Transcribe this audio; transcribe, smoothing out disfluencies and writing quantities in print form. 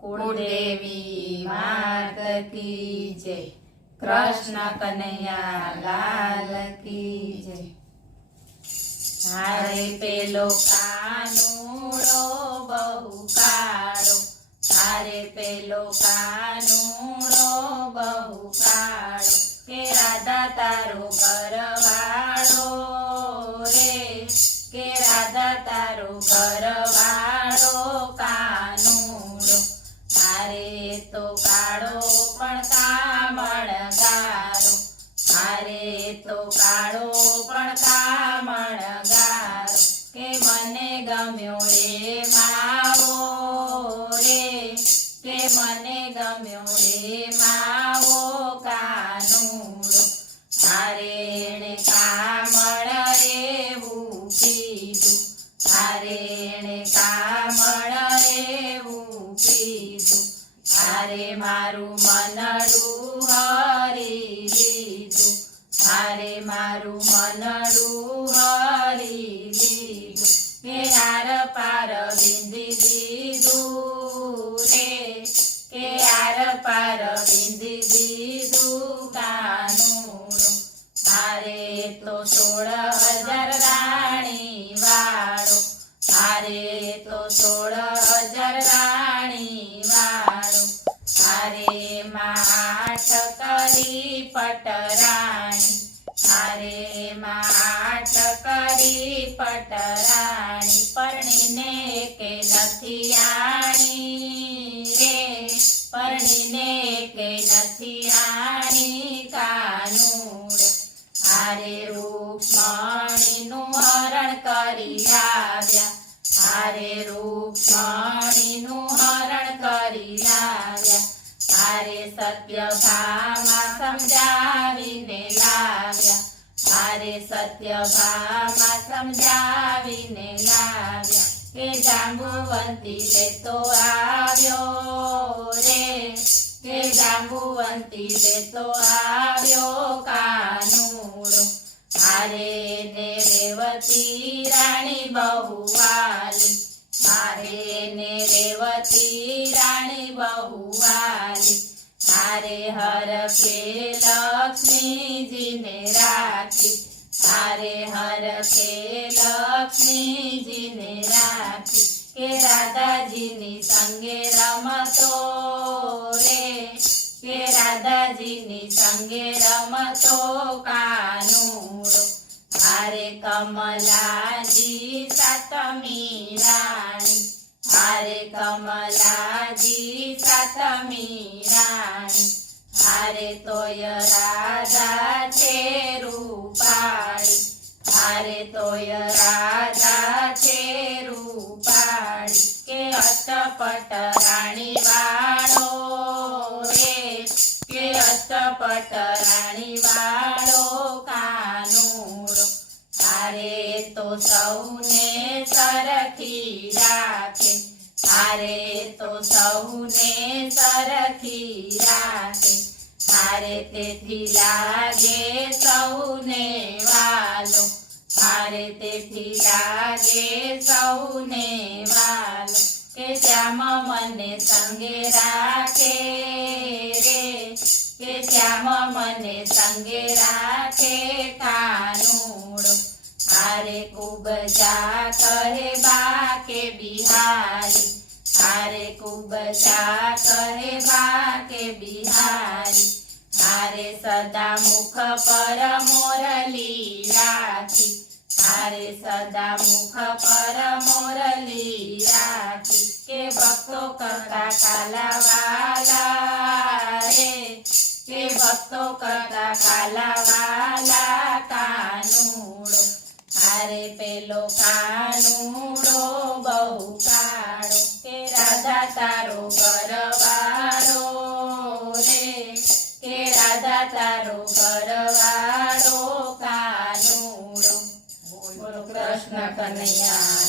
कुलदेवी मात की जय। कृष्ण कन्हैया लाल की जय। हारे पेलो कानूड़ो बहु काळो, हारे पेलो कानूड़ो बहु काळो, के राधा तारो घरवाळो रे, के राधा तारो घरवाळो कानूड़ो। हारे तो काळो पण कामणगारो, हारे तो काळो पण कामणगारो, के मने गम्यो रे मावो रे, के मने गम्यो रे मावो कानूड़ो। हारे एणे कामण एवुं कीधुं, हारे एणे कामण एवुं कीधुं, हारे मारुं मनडुं हरी लीधुं, हारे मारुं मनडुं हरी लीधुं, के आर पार विंधी दीधुं रे, के आर पार विंधी दीधुं कानूड़ो। हारे तो 16,000 राणी वाळो, हारे तो 16,000 राणी वाळो, हारे मां 8 करी पटराणी, हारे मां 8 करी पटराणी, परણીને કે નથી આણી રે, પરણીને કે નથી આણી કાનૂડો। હારે રૂક્ષ્મણીનું હરણ કરી લાવ્યા, હારે રૂક્ષ્મણીનું હરણ કરી લાવ્યા, હારે સત્યભામા સમજાવીને લાવ્યા, હારે સત્યભામા સમજાવીને લાવ્યા, કે જાંબુવંતી લેતો આવ્યો રે, કે જાંબુવંતી લેતો આવ્યો કાનૂડો। હારે ને રેવતી રાણી બહુ વાલી, હારે ને રેવતી રાણી બહુ વાલી, હારે હરખે લક્ષ્મીજીને રાખી, હારે હરખે લક્ષ્મીજીને રાખી, કે રાધાજીની સંગે રમતો રે, કે રાધાજીની સંગે રમતો કાનૂડો। હારે કમલાજી સાતમી રાણી, હારે કમલાજી સાતમી રાણી, હારે તોય રાધા છે રૂપાળી, હારે તોય રાધા છે રૂપાળી, કે અષ્ટપટ રાણી વાળો રે, કે અષ્ટપટ રાણી વાળો કાનૂડો। હારે તો સૌને સરખી રાખે, હારે તો સૌને સરખી રાખે, હારે તેથી લાગે સૌને વાલો, હારે તેથી લાગે સૌને વાલો, કે શ્યામ મને સંગે રાખે રે, કે શ્યામ મને સંગે રાખે કાનૂડો। હારે કુબજા કહે બાકે બિહારી, હારે કુબજા કહે બાકે બિહારી, હારે સદા મુખ પર મોરલી રાખી, હારે સદા મુખ પર મોરલી રાખી, કે ભક્તો કરતા કાલાવાલા રે, કે ભક્તો કરતા કાલાવાલા કાનૂડો। હારે પેલો કાનૂડો બહુ કાળો, કે રાધા તારો ઘરવાળો રે, કે રાધા તારો ઘરવાળો કાનૂડો। બોલો કૃષ્ણ કનૈયા